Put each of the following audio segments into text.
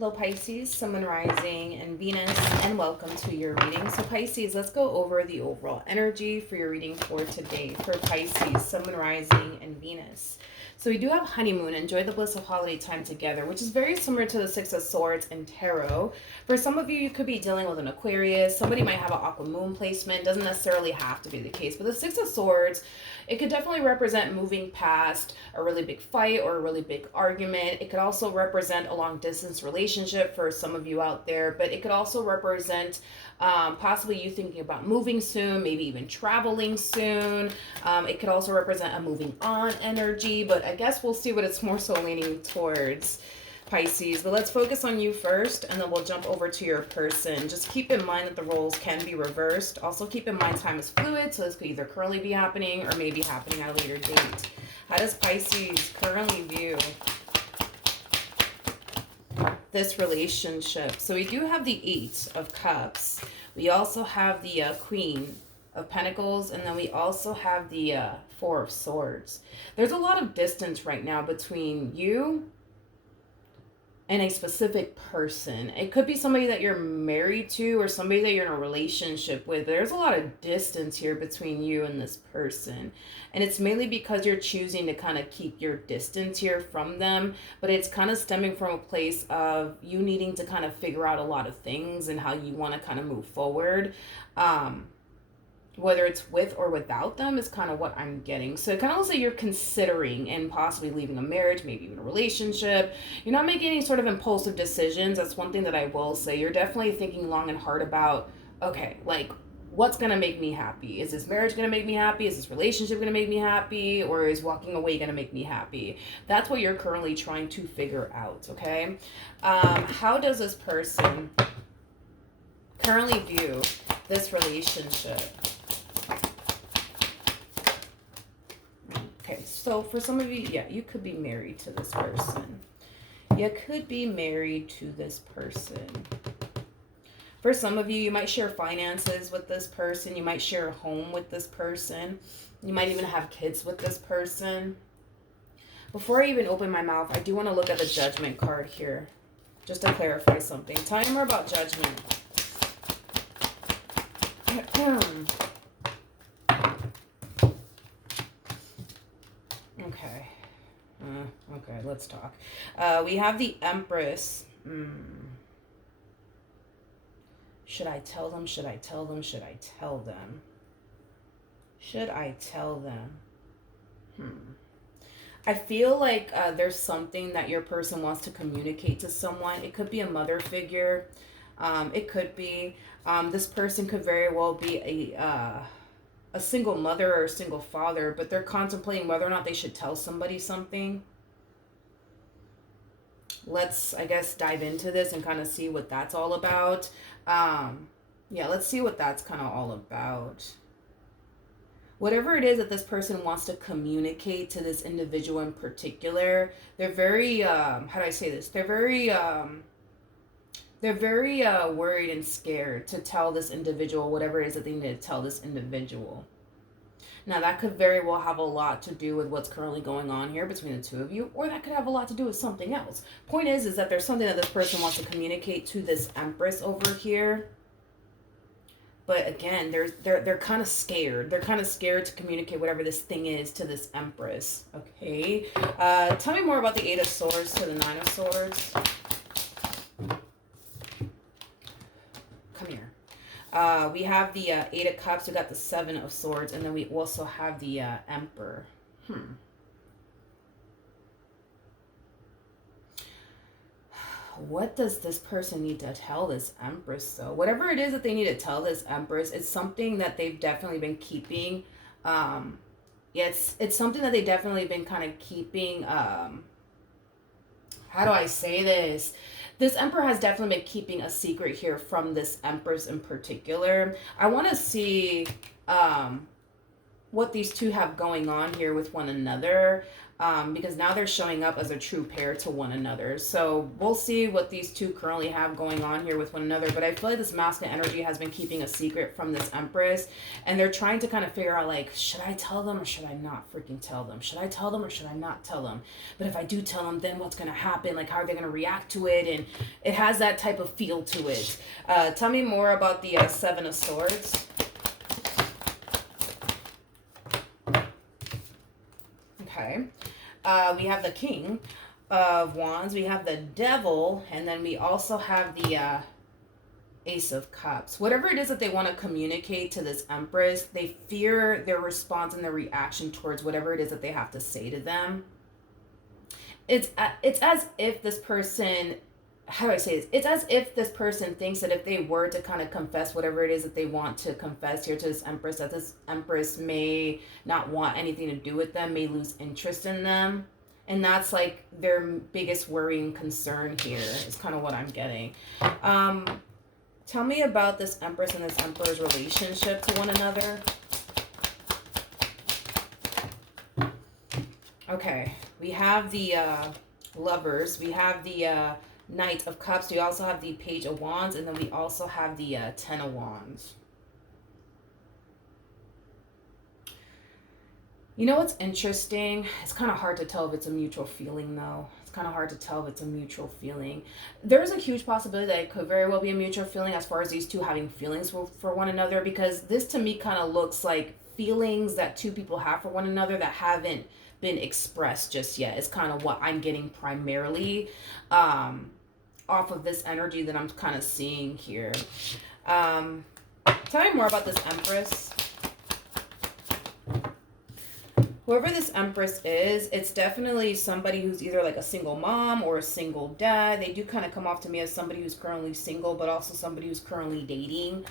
Hello Pisces, Sun, Moon, Rising, and Venus, and welcome to your reading. So Pisces, let's go over the overall energy for your reading for today for Pisces, Sun, Moon, Rising, and Venus. So we do have honeymoon, enjoy the bliss of holiday time together, which is very similar to the Six of Swords in Tarot. For some of you, you could be dealing with an Aquarius. Somebody might have an Aqua Moon placement. Doesn't necessarily have to be the case. But the Six of Swords, it could definitely represent moving past a really big fight or a really big argument. It could also represent a long distance relationship for some of you out there. But it could also represent possibly you thinking about moving soon, maybe even traveling soon. It could also represent a moving on energy, but I guess we'll see what it's more so leaning towards, Pisces. But let's focus on you first, and then we'll jump over to your person. Just keep in mind that the roles can be reversed. Also keep in mind time is fluid, so this could either currently be happening or maybe happening at a later date. How does Pisces currently view this relationship? So we do have the Eight of Cups. We also have the Queen of Pentacles, and then we also have the Four of Swords. There's a lot of distance right now between you and a specific person. It could be somebody that you're married to or somebody that you're in a relationship with. There's a lot of distance here between you and this person. And it's mainly because you're choosing to kind of keep your distance here from them. But it's kind of stemming from a place of you needing to kind of figure out a lot of things and how you want to kind of move forward. Whether it's with or without them is kind of what I'm getting. So it kind of looks like you're considering and possibly leaving a marriage, maybe even a relationship. You're not making any sort of impulsive decisions. That's one thing that I will say. You're definitely thinking long and hard about, okay, like, what's going to make me happy? Is this marriage going to make me happy? Is this relationship going to make me happy? Or is walking away going to make me happy? That's what you're currently trying to figure out, okay? How does this person currently view this relationship? Okay, so for some of you, yeah, you could be married to this person. You could be married to this person. For some of you, you might share finances with this person. You might share a home with this person. You might even have kids with this person. Before I even open my mouth, I do want to look at the Judgment card here, just to clarify something. Tell me more about Judgment. Okay. Okay, let's talk. We have the Empress. Should I tell them? Should I tell them? Should I tell them? Should I tell them? I feel like there's something that your person wants to communicate to someone. It could be a mother figure. It could be this person could very well be a single mother or a single father, but they're contemplating whether or not they should tell somebody something. Let's, I guess, dive into this and kind of see what that's all about. Yeah, let's see what that's kind of all about. Whatever it is that this person wants to communicate to this individual in particular, they're very, how do I say this? They're very worried and scared to tell this individual whatever it is that they need to tell this individual. Now, that could very well have a lot to do with what's currently going on here between the two of you, or that could have a lot to do with something else. Point is that there's something that this person wants to communicate to this Empress over here. But again, they're kind of scared. They're kind of scared to communicate whatever this thing is to this Empress. Okay. Tell me more about the Eight of Swords to the Nine of Swords. Come here. We have the Eight of Cups. We got the Seven of Swords, and then we also have the Emperor. What does this person need to tell this Empress, though? Whatever it is that they need to tell this Empress, it's something that they've definitely been keeping. Yeah, it's something that they've definitely been kind of keeping. How do I say this? This Emperor has definitely been keeping a secret here from this Empress in particular. I want to see what these two have going on here with one another. because now they're showing up as a true pair to one another. So we'll see what these two currently have going on here with one another. But I feel like this masculine energy has been keeping a secret from this Empress. And they're trying to kind of figure out, like, should I tell them or should I not freaking tell them? Should I tell them or should I not tell them? But if I do tell them, then what's going to happen? Like, how are they going to react to it? And it has that type of feel to it. Tell me more about the Seven of Swords. Okay. We have the King of Wands, we have the Devil, and then we also have the Ace of Cups. Whatever it is that they want to communicate to this Empress, they fear their response and their reaction towards whatever it is that they have to say to them. It's as if this person, how do I say this? It's as if this person thinks that if they were to kind of confess whatever it is that they want to confess here to this Empress, that this Empress may not want anything to do with them, may lose interest in them. And that's like their biggest worrying concern here is kind of what I'm getting. Tell me about this Empress and this Emperor's relationship to one another. Okay, we have the Lovers, we have the Knight of Cups, we also have the Page of Wands, and then we also have the Ten of Wands. You know what's interesting? It's kind of hard to tell if it's a mutual feeling, though. It's kind of hard to tell if it's a mutual feeling. There's a huge possibility that it could very well be a mutual feeling as far as these two having feelings for one another, because this to me kind of looks like feelings that two people have for one another that haven't been expressed just yet. It's kind of what I'm getting primarily off of this energy that I'm kind of seeing here. Tell me more about this Empress. Whoever this Empress is, it's definitely somebody who's either like a single mom or a single dad. They do kind of come off to me as somebody who's currently single, but also somebody who's currently dating.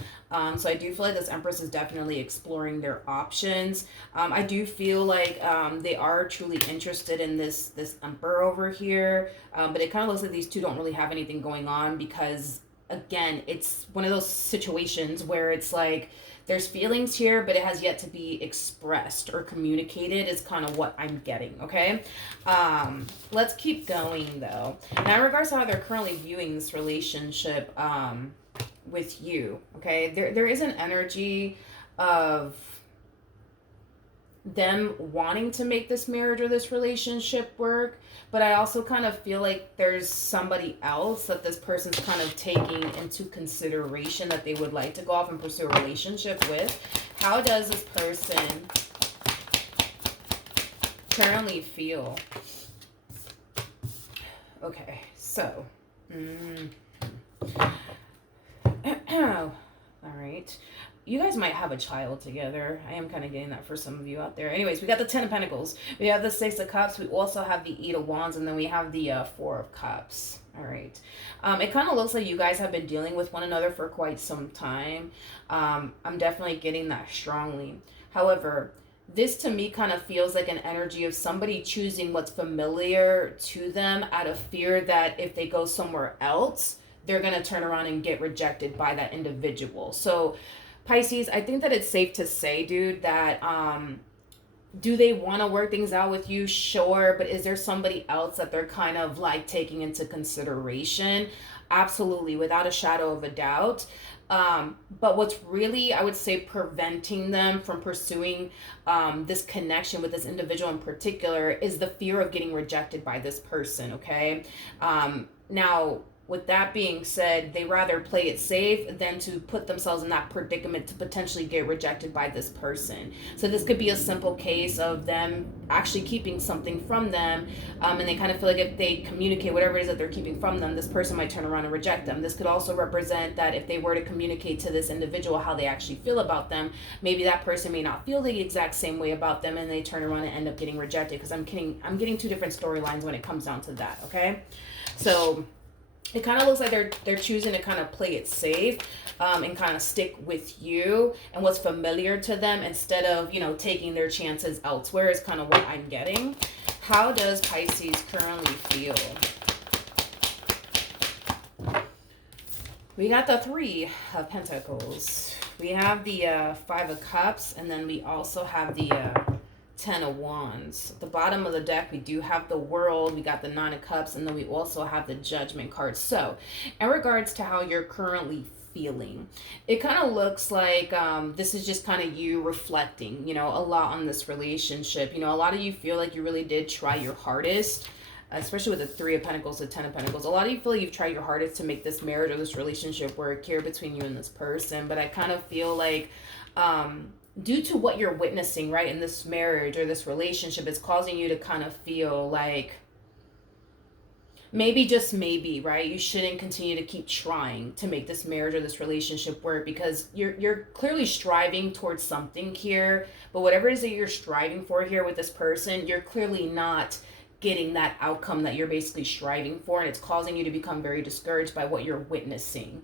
So I do feel like this Empress is definitely exploring their options. I do feel like they are truly interested in this Emperor over here. But it kind of looks like these two don't really have anything going on because, again, it's one of those situations where it's like, there's feelings here, but it has yet to be expressed or communicated is kind of what I'm getting, okay? Let's keep going, though. Now, in regards to how they're currently viewing this relationship with you, okay? There is an energy of them wanting to make this marriage or this relationship work, but I also kind of feel like there's somebody else that this person's kind of taking into consideration that they would like to go off and pursue a relationship with. How does this person currently feel? Okay, so all right. You guys might have a child together. I am kind of getting that for some of you out there. Anyways, we got the Ten of Pentacles. We have the Six of Cups. We also have the Eight of Wands. And then we have the Four of Cups. All right. It kind of looks like you guys have been dealing with one another for quite some time. I'm definitely getting that strongly. However, this to me kind of feels like an energy of somebody choosing what's familiar to them out of fear that if they go somewhere else, they're going to turn around and get rejected by that individual. So Pisces, I think that it's safe to say, dude, that do they want to work things out with you? Sure. But is there somebody else that they're kind of like taking into consideration? Absolutely, without a shadow of a doubt. But what's really, I would say, preventing them from pursuing this connection with this individual in particular is the fear of getting rejected by this person, okay? Now, with that being said, they rather play it safe than to put themselves in that predicament to potentially get rejected by this person. So this could be a simple case of them actually keeping something from them, and they kind of feel like if they communicate whatever it is that they're keeping from them, this person might turn around and reject them. This could also represent that if they were to communicate to this individual how they actually feel about them, maybe that person may not feel the exact same way about them, and they turn around and end up getting rejected. Because I'm getting two different storylines when it comes down to that, okay? So it kind of looks like they're choosing to kind of play it safe and kind of stick with you and what's familiar to them instead of, you know, taking their chances elsewhere is kind of what I'm getting. How does Pisces currently feel? We got the Three of Pentacles. We have the Five of Cups, and then we also have the Ten of Wands. At the bottom of the deck, we do have the World, we got the Nine of Cups, and then we also have the Judgment card. So, in regards to how you're currently feeling, it kind of looks like this is just kind of you reflecting, you know, a lot on this relationship. You know, a lot of you feel like you really did try your hardest, especially with the Three of Pentacles, the Ten of Pentacles. A lot of you feel like you've tried your hardest to make this marriage or this relationship work here between you and this person. But I kind of feel like due to what you're witnessing, right, in this marriage or this relationship, it's causing you to kind of feel like maybe, just maybe, right, you shouldn't continue to keep trying to make this marriage or this relationship work, because you're clearly striving towards something here. But whatever it is that you're striving for here with this person, you're clearly not getting that outcome that you're basically striving for, and it's causing you to become very discouraged by what you're witnessing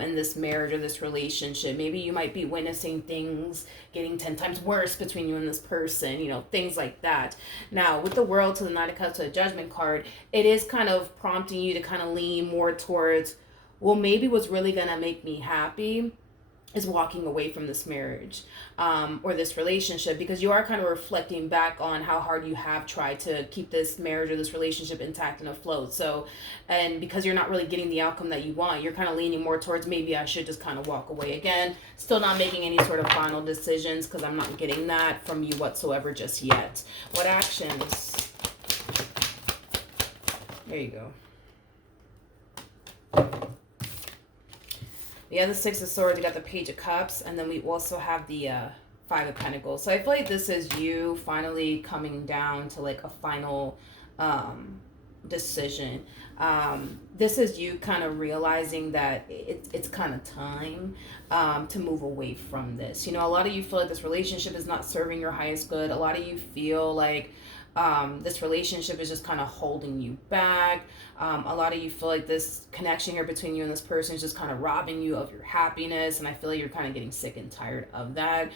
in this marriage or this relationship. Maybe you might be witnessing things getting 10 times worse between you and this person, you know, things like that. Now, with the World to the Nine of Cups to the Judgment card, it is kind of prompting you to kind of lean more towards, well, maybe what's really gonna make me happy is walking away from this marriage or this relationship, because you are kind of reflecting back on how hard you have tried to keep this marriage or this relationship intact and afloat. So, and because you're not really getting the outcome that you want, you're kind of leaning more towards, maybe I should just kind of walk away. Again, still not making any sort of final decisions, because I'm not getting that from you whatsoever just yet. What actions? There you go. We have the Six of Swords, we got the Page of Cups, and then we also have the Five of Pentacles. So I feel like this is you finally coming down to like a final decision. This is you kind of realizing that it's kind of time to move away from this. You know, a lot of you feel like this relationship is not serving your highest good. A lot of you feel like this relationship is just kind of holding you back. A lot of you feel like this connection here between you and this person is just kind of robbing you of your happiness, and I feel like you're kind of getting sick and tired of that.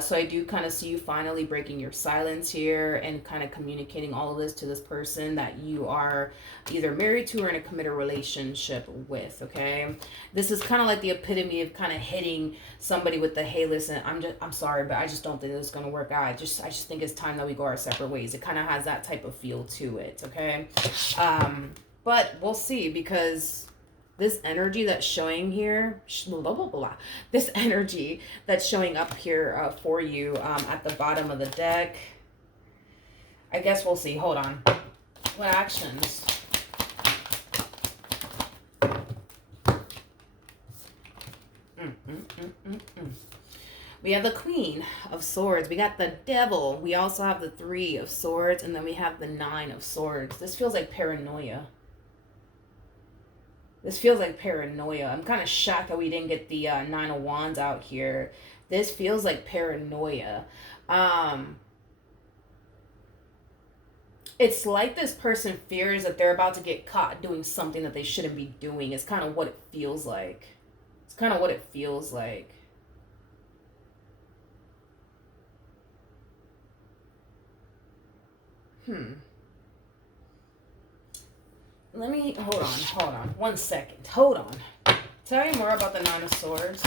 So I do kind of see you finally breaking your silence here and kind of communicating all of this to this person that you are either married to or in a committed relationship with, okay? This is kind of like the epitome of kind of hitting somebody with the, hey, listen, I'm sorry, but I just don't think this is going to work out. I just think it's time that we go our separate ways. It kind of has that type of feel to it, okay? But we'll see, because this energy that's showing here, this energy that's showing up here for you at the bottom of the deck, I guess we'll see. Hold on. What actions? We have the Queen of Swords. We got the Devil. We also have the Three of Swords. And then we have the Nine of Swords. This feels like paranoia. This feels like paranoia. I'm kind of shocked that we didn't get the Nine of Wands out here. This feels like paranoia. It's like this person fears that they're about to get caught doing something that they shouldn't be doing. It's kind of what it feels like. It's kind of what it feels like. Let me, hold on. 1 second. Hold on. Tell me more about the Nine of Swords.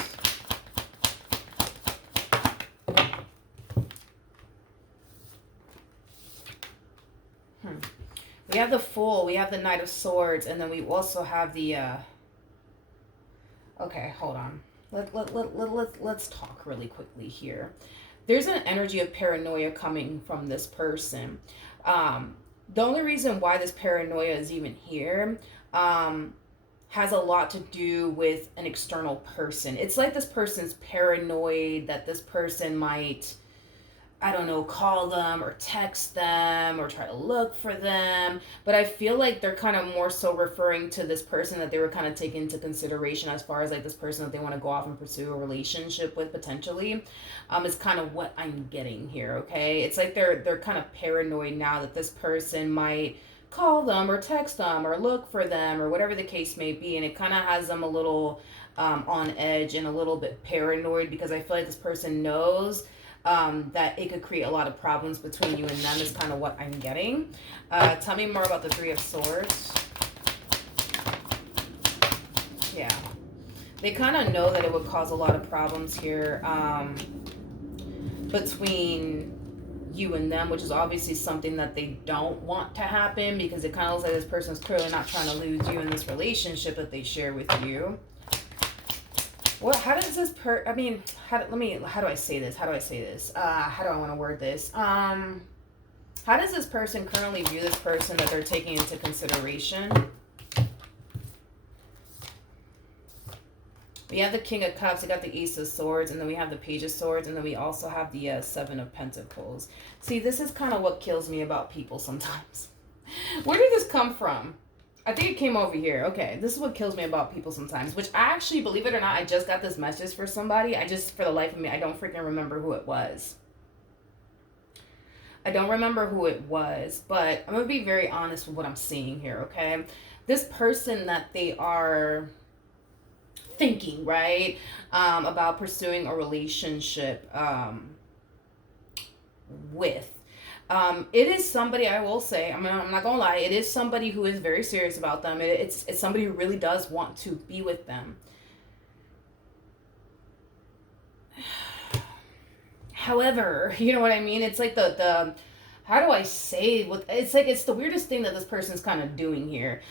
We have the Fool, we have the Knight of Swords, and then we also have the, okay, hold on. Let's talk really quickly here. There's an energy of paranoia coming from this person. The only reason why this paranoia is even here has a lot to do with an external person. It's like this person's paranoid that this person might, I don't know, call them or text them or try to look for them. But I feel like they're kind of more so referring to this person that they were kind of taking into consideration as far as like this person that they want to go off and pursue a relationship with potentially. Is kind of what I'm getting here, okay? It's like they're kind of paranoid now that this person might call them or text them or look for them or whatever the case may be. And it kind of has them a little on edge and a little bit paranoid, because I feel like this person knows that it could create a lot of problems between you and them is kind of what I'm getting. Tell me more about the Three of Swords. Yeah. They kind of know that it would cause a lot of problems here between you and them, which is obviously something that they don't want to happen, because it kind of looks like this person's clearly not trying to lose you in this relationship that they share with you. Well, how does this how do I say this? How do I want to word this? How does this person currently view this person that they're taking into consideration? We have the King of Cups, we got the Ace of Swords, and then we have the Page of Swords, and then we also have the Seven of Pentacles. See, this is kind of what kills me about people sometimes. Where did this come from? I think it came over here. Okay, this is what kills me about people sometimes, which I actually, believe it or not, I just got this message for somebody. For the life of me, I don't freaking remember who it was. I don't remember who it was, but I'm going to be very honest with what I'm seeing here, okay? This person that they are thinking, right, about pursuing a relationship with. It is somebody, I will say, I'm not gonna lie, it is somebody who is very serious about them. It's somebody who really does want to be with them. However, you know what I mean? It's like the how do I say what it's like, it's the weirdest thing that this person's kind of doing here.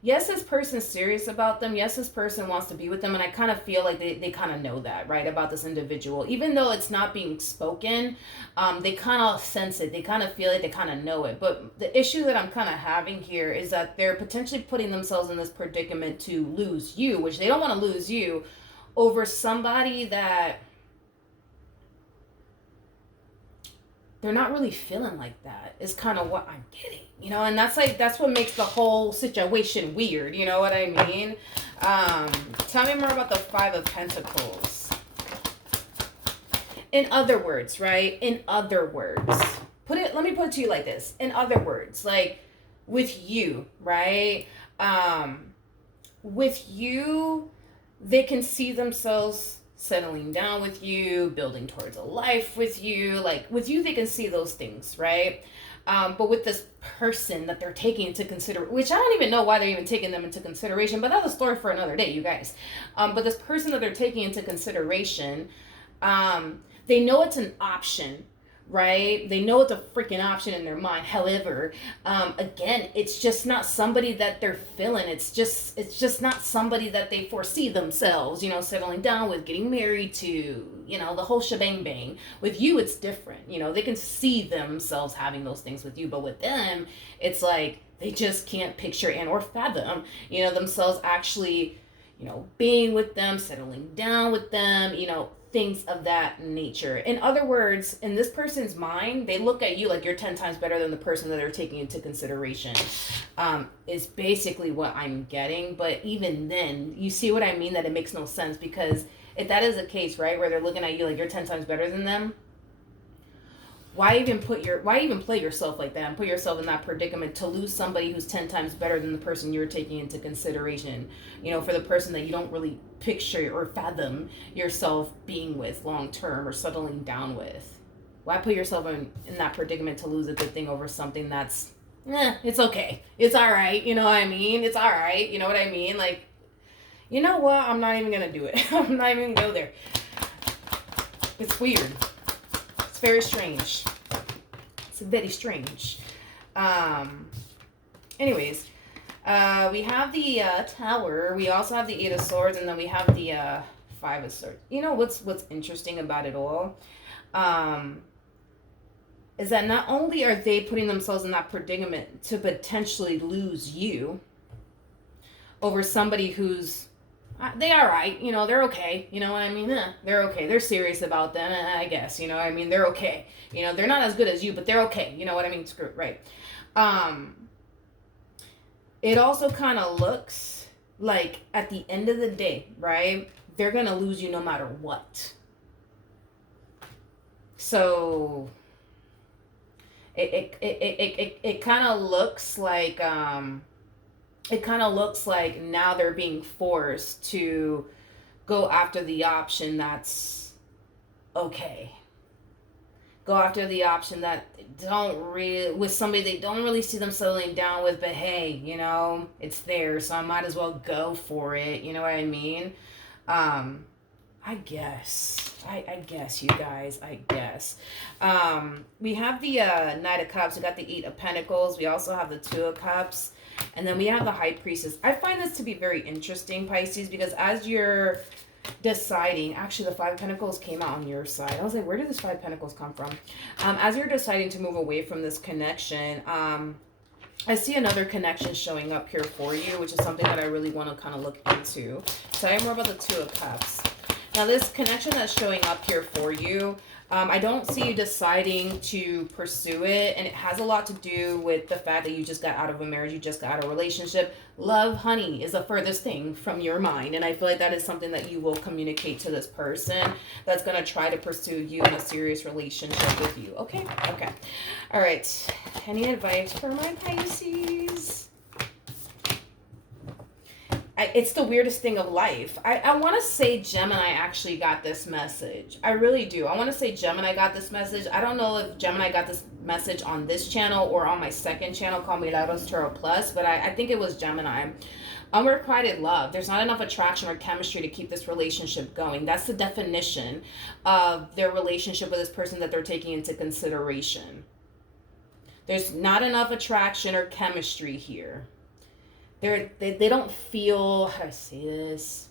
Yes, this person's serious about them. Yes, this person wants to be with them. And I kind of feel like they kind of know that, right, about this individual. Even though it's not being spoken, they kind of sense it. They kind of feel it. They kind of know it. But the issue that I'm kind of having here is that they're potentially putting themselves in this predicament to lose you, which they don't want to lose you, over somebody that they're not really feeling like that, is kind of what I'm getting, you know, and that's what makes the whole situation weird, you know what I mean? Tell me more about the Five of Pentacles. In other words, right? In other words, let me put it to you like this. In other words, like with you, right? With you, they can see themselves settling down with you, building towards a life with you. Like with you, they can see those things, right? But with this person that they're taking into consideration, which I don't even know why they're even taking them into consideration, but that's a story for another day, you guys. But this person that they're taking into consideration, they know it's an option, right? They know it's a freaking option in their mind. However, again, it's just not somebody that they're feeling. It's just not somebody that they foresee themselves, you know, settling down with, getting married to, you know, the whole shebang bang. With you, it's different. You know, they can see themselves having those things with you, but with them, it's like they just can't picture and or fathom, you know, themselves actually, you know, being with them, settling down with them, you know, things of that nature. In other words, in this person's mind, they look at you like you're 10 times better than the person that they're taking into consideration, is basically what I'm getting. But even then, you see what I mean, that it makes no sense, because if that is the case, right, where they're looking at you like you're 10 times better than them, why even play yourself like that and put yourself in that predicament to lose somebody who's 10 times better than the person you're taking into consideration, you know, for the person that you don't really picture or fathom yourself being with long term or settling down with? Why put yourself in that predicament to lose a good thing over something that's, it's okay, it's all right, you know what I mean? It's all right, you know what I mean? Like, you know what? I'm not even going to do it. I'm not even going to go there. It's weird. It's very strange. It's very strange. Anyways, we have the Tower. We also have the Eight of Swords, and then we have the Five of Swords. You know what's interesting about it all? Is that not only are they putting themselves in that predicament to potentially lose you over somebody who's, they all right, you know, they're okay, you know what I mean? They're okay. They're serious about them, I guess, you know what I mean? They're okay. You know, they're not as good as you, but they're okay. You know what I mean? Screw it, right? It also kind of looks like at the end of the day, right, they're going to lose you no matter what. So it kind of looks like, now they're being forced to go after the option that's okay. Go after the option that with somebody they don't really see them settling down with, but hey, you know, it's there, so I might as well go for it. You know what I mean? I I guess. I guess, you guys. I guess. We have the Knight of Cups. We got the Eight of Pentacles. We also have the Two of Cups. And then we have the High Priestess. I find this to be very interesting, Pisces, because as you're deciding, actually the Five of Pentacles came out on your side. I was like, where did this Five of Pentacles come from? As you're deciding to move away from this connection, I see another connection showing up here for you, which is something that I really want to kind of look into. So I am more about the Two of Cups. Now, this connection that's showing up here for you, I don't see you deciding to pursue it. And it has a lot to do with the fact that you just got out of a marriage. You just got out of a relationship. Love, honey, is the furthest thing from your mind. And I feel like that is something that you will communicate to this person that's going to try to pursue you in a serious relationship with you. Okay? Okay. All right. Any advice for my Pisces? It's the weirdest thing of life. I want to say Gemini actually got this message. I really do. I want to say Gemini got this message. I don't know if Gemini got this message on this channel or on my second channel called Mirados Tarot Plus, but I think it was Gemini. Unrequited love. There's not enough attraction or chemistry to keep this relationship going. That's the definition of their relationship with this person that they're taking into consideration. There's not enough attraction or chemistry here. They don't feel, how do I say this?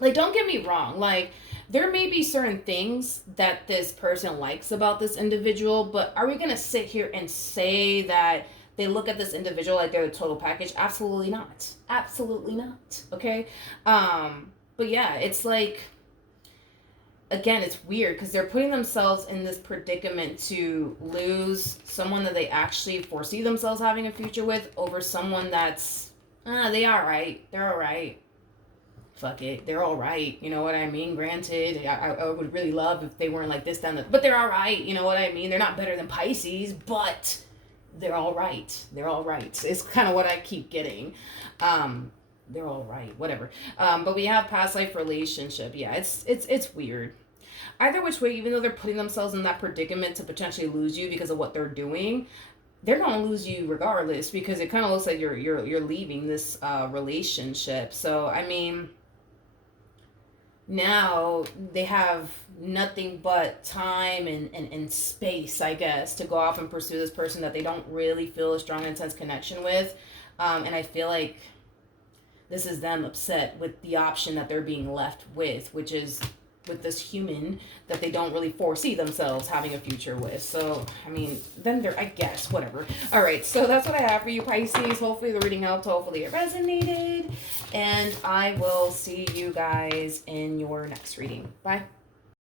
Like, don't get me wrong. Like, there may be certain things that this person likes about this individual, but are we going to sit here and say that they look at this individual like they're the total package? Absolutely not. Absolutely not. Okay? But yeah, it's like, again, it's weird because they're putting themselves in this predicament to lose someone that they actually foresee themselves having a future with over someone that's, they all right. They're all right. Fuck it. They're all right. You know what I mean? Granted, I would really love if they weren't like this, but they're all right. You know what I mean? They're not better than Pisces, but they're all right. They're all right. It's kind of what I keep getting. They're all right. Whatever. But we have past life relationship. Yeah, it's weird. Either which way, even though they're putting themselves in that predicament to potentially lose you because of what they're doing, they're gonna lose you regardless, because it kind of looks like you're leaving this relationship. So I mean, now they have nothing but time and space, I guess, to go off and pursue this person that they don't really feel a strong, intense connection with. And I feel like this is them upset with the option that they're being left with, which is with this human that they don't really foresee themselves having a future with. So, I mean, then they're, I guess, whatever. All right, so that's what I have for you, Pisces. Hopefully the reading helped. Hopefully it resonated. And I will see you guys in your next reading. Bye.